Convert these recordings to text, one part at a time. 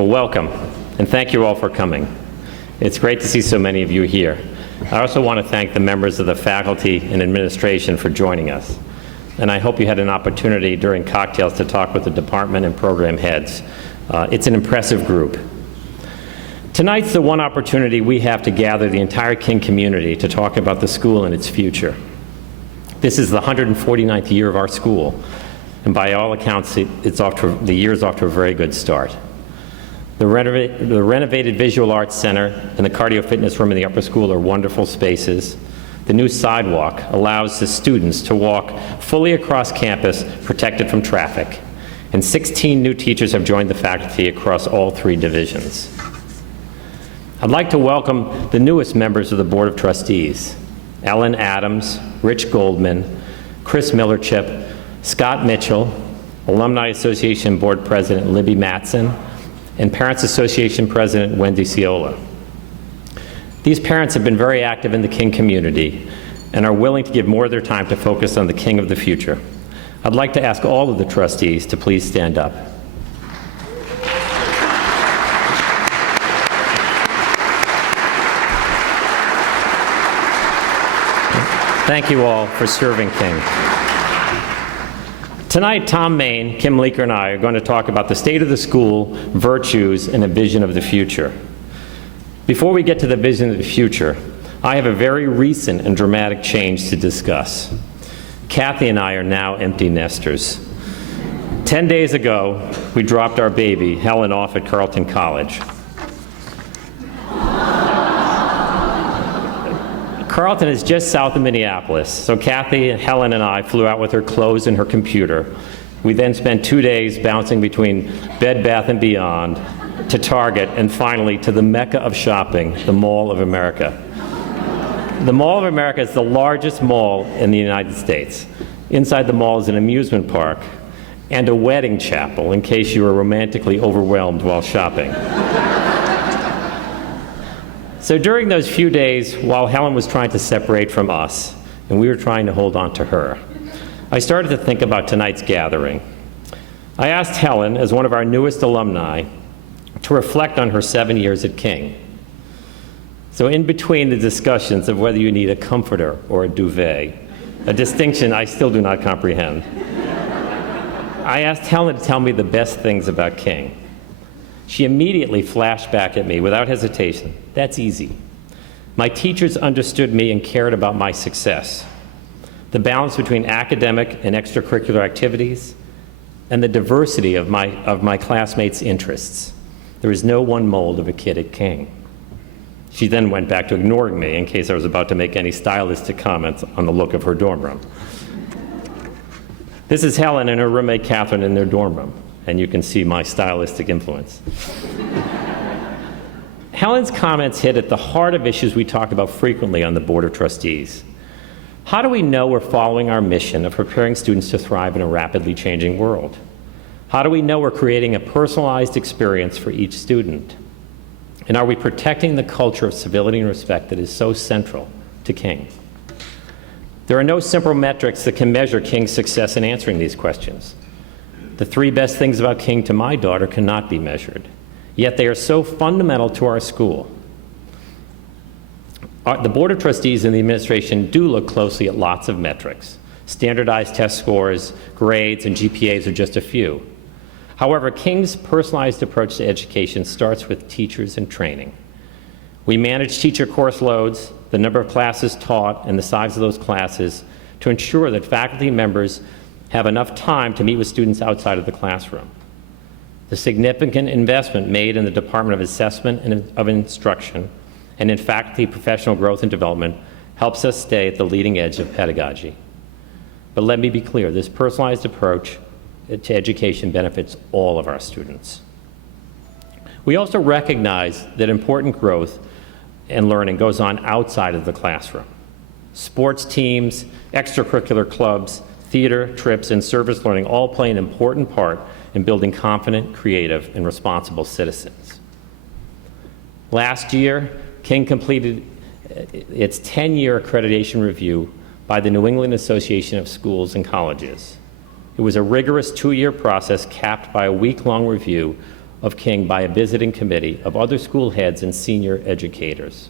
Well, welcome, and thank you all for coming. It's great to see so many of you here. I also want to thank the members of the faculty and administration for joining us. And I hope you had an opportunity during cocktails to talk with the department and program heads. It's an impressive group. Tonight's the one opportunity we have to gather the entire King community to talk about the school and its future. This is the 149th year of our school, and by all accounts, the year's off to a very good start. The renovated Visual Arts Center and the Cardio Fitness Room in the upper school are wonderful spaces. The new sidewalk allows the students to walk fully across campus, protected from traffic. And 16 new teachers have joined the faculty across all 3 divisions. I'd like to welcome the newest members of the Board of Trustees: Ellen Adams, Rich Goldman, Chris Millerchip, Scott Mitchell, Alumni Association Board President Libby Matson, and Parents Association President Wendy Ciola. These parents have been very active in the King community and are willing to give more of their time to focus on the King of the future. I'd like to ask all of the trustees to please stand up. Thank you all for serving King. Tonight, Tom Main, Kim Leaker, and I are going to talk about the state of the school, virtues, and a vision of the future. Before we get to the vision of the future, I have a very recent and dramatic change to discuss. Kathy and I are now empty nesters. 10 days ago, we dropped our baby, Helen, off at Carleton College. Carleton is just south of Minneapolis, so Kathy, Helen, and I flew out with her clothes and her computer. We then spent 2 days bouncing between Bed Bath & Beyond to Target and finally to the mecca of shopping, the Mall of America. The Mall of America is the largest mall in the United States. Inside the mall is an amusement park and a wedding chapel in case you were romantically overwhelmed while shopping. So during those few days, while Helen was trying to separate from us, and we were trying to hold on to her, I started to think about tonight's gathering. I asked Helen, as one of our newest alumni, to reflect on her 7 years at King. So in between the discussions of whether you need a comforter or a duvet, a distinction I still do not comprehend, I asked Helen to tell me the best things about King. She immediately flashed back at me without hesitation. That's easy. My teachers understood me and cared about my success. The balance between academic and extracurricular activities, and the diversity of my classmates' interests. There is no one mold of a kid at King. She then went back to ignoring me in case I was about to make any stylistic comments on the look of her dorm room. This is Helen and her roommate Catherine in their dorm room, and you can see my stylistic influence. Helen's comments hit at the heart of issues we talk about frequently on the Board of Trustees. How do we know we're following our mission of preparing students to thrive in a rapidly changing world? How do we know we're creating a personalized experience for each student? And are we protecting the culture of civility and respect that is so central to King? There are no simple metrics that can measure King's success in answering these questions. The 3 best things about King to my daughter cannot be measured, yet they are so fundamental to our school. The Board of Trustees and the administration do look closely at lots of metrics. Standardized test scores, grades, and GPAs are just a few. However, King's personalized approach to education starts with teachers and training. We manage teacher course loads, the number of classes taught, and the size of those classes to ensure that faculty members have enough time to meet with students outside of the classroom. The significant investment made in the Department of Assessment and of Instruction and in faculty professional growth and development helps us stay at the leading edge of pedagogy. But let me be clear, this personalized approach to education benefits all of our students. We also recognize that important growth and learning goes on outside of the classroom. Sports teams, extracurricular clubs, theater, trips, and service learning all play an important part in building confident, creative, and responsible citizens. Last year, King completed its 10-year accreditation review by the New England Association of Schools and Colleges. It was a rigorous 2-year process capped by a week-long review of King by a visiting committee of other school heads and senior educators.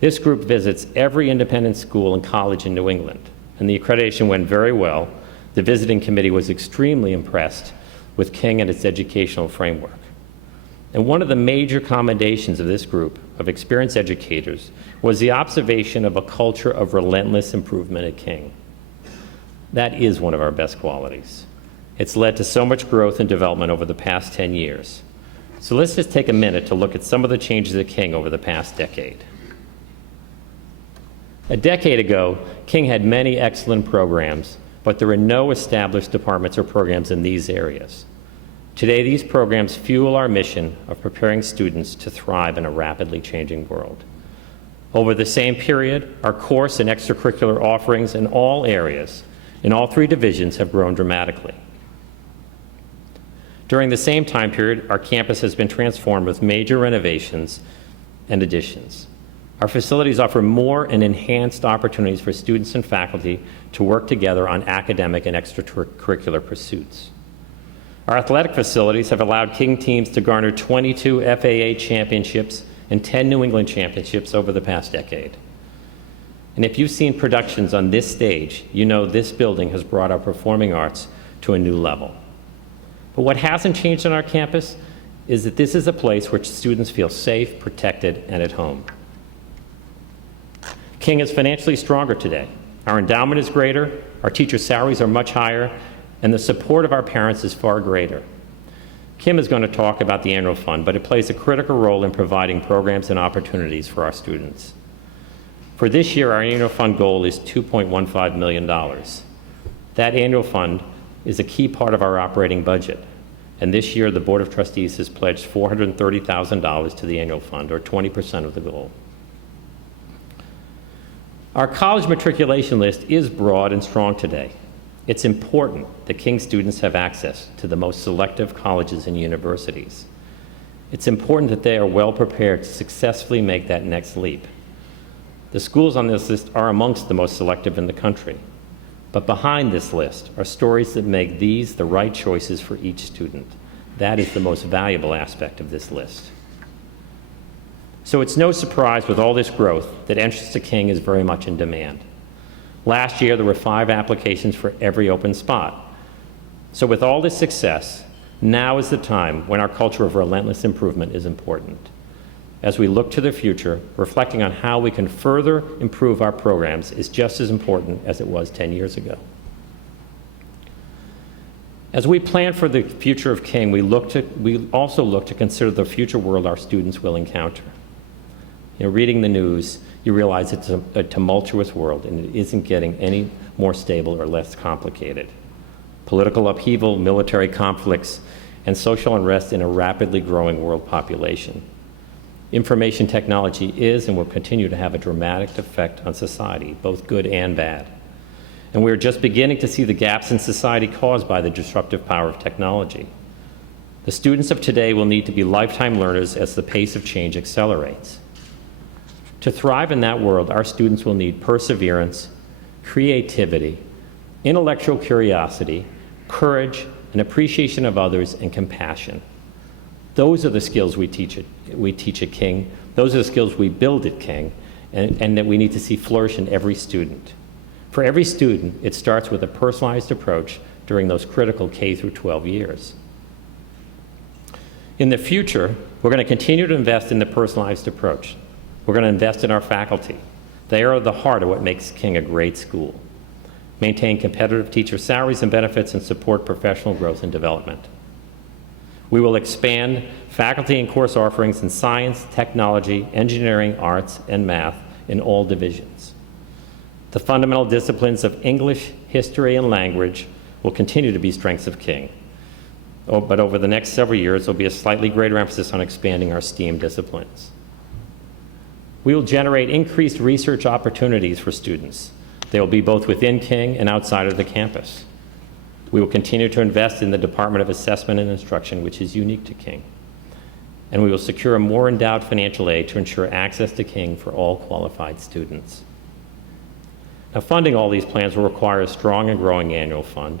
This group visits every independent school and college in New England, and the accreditation went very well. The visiting committee was extremely impressed with King and its educational framework. And one of the major commendations of this group of experienced educators was the observation of a culture of relentless improvement at King. That is one of our best qualities. It's led to so much growth and development over the past 10 years. So let's just take a minute to look at some of the changes at King over the past decade. A decade ago, King had many excellent programs, but there were no established departments or programs in these areas. Today, these programs fuel our mission of preparing students to thrive in a rapidly changing world. Over the same period, our course and extracurricular offerings in all areas, in all three divisions, have grown dramatically. During the same time period, our campus has been transformed with major renovations and additions. Our facilities offer more and enhanced opportunities for students and faculty to work together on academic and extracurricular pursuits. Our athletic facilities have allowed King teams to garner 22 FAA championships and 10 New England championships over the past decade. And if you've seen productions on this stage, you know this building has brought our performing arts to a new level. But what hasn't changed on our campus is that this is a place where students feel safe, protected, and at home. King is financially stronger today. Our endowment is greater, our teacher salaries are much higher, and the support of our parents is far greater. Kim is going to talk about the annual fund, but it plays a critical role in providing programs and opportunities for our students. For this year, our annual fund goal is $2.15 million. That annual fund is a key part of our operating budget, and this year the Board of Trustees has pledged $430,000 to the annual fund, or 20% of the goal. Our college matriculation list is broad and strong today. It's important that King students have access to the most selective colleges and universities. It's important that they are well prepared to successfully make that next leap. The schools on this list are amongst the most selective in the country. But behind this list are stories that make these the right choices for each student. That is the most valuable aspect of this list. So it's no surprise with all this growth that entrance to King is very much in demand. Last year, there were 5 applications for every open spot. So with all this success, now is the time when our culture of relentless improvement is important. As we look to the future, reflecting on how we can further improve our programs is just as important as it was 10 years ago. As we plan for the future of King, we also look to consider the future world our students will encounter. Reading the news, you realize it's a tumultuous world, and it isn't getting any more stable or less complicated. Political upheaval, military conflicts, and social unrest in a rapidly growing world population. Information technology is and will continue to have a dramatic effect on society, both good and bad. And we're just beginning to see the gaps in society caused by the disruptive power of technology. The students of today will need to be lifetime learners as the pace of change accelerates. To thrive in that world, our students will need perseverance, creativity, intellectual curiosity, courage, an appreciation of others, and compassion. Those are the skills we teach at King. Those are the skills we build at King, and that we need to see flourish in every student. For every student, it starts with a personalized approach during those critical K through 12 years. In the future, we're going to continue to invest in the personalized approach. We're going to invest in our faculty. They are the heart of what makes King a great school. Maintain competitive teacher salaries and benefits, and support professional growth and development. We will expand faculty and course offerings in science, technology, engineering, arts, and math in all divisions. The fundamental disciplines of English, history, and language will continue to be strengths of King. But over the next several years, there will be a slightly greater emphasis on expanding our STEAM disciplines. We will generate increased research opportunities for students. They will be both within King and outside of the campus. We will continue to invest in the Department of Assessment and Instruction, which is unique to King. And we will secure a more endowed financial aid to ensure access to King for all qualified students. Now, funding all these plans will require a strong and growing annual fund.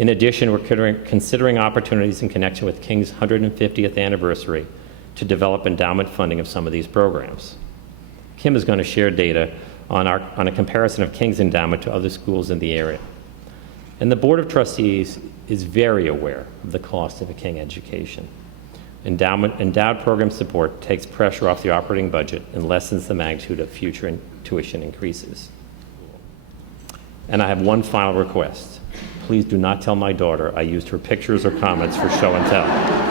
In addition, we're considering opportunities in connection with King's 150th anniversary to develop endowment funding of some of these programs. Kim is going to share data on a comparison of King's endowment to other schools in the area. And the Board of Trustees is very aware of the cost of a King education. Endowed program support takes pressure off the operating budget and lessens the magnitude of future tuition increases. And I have one final request. Please do not tell my daughter I used her pictures or comments for show and tell.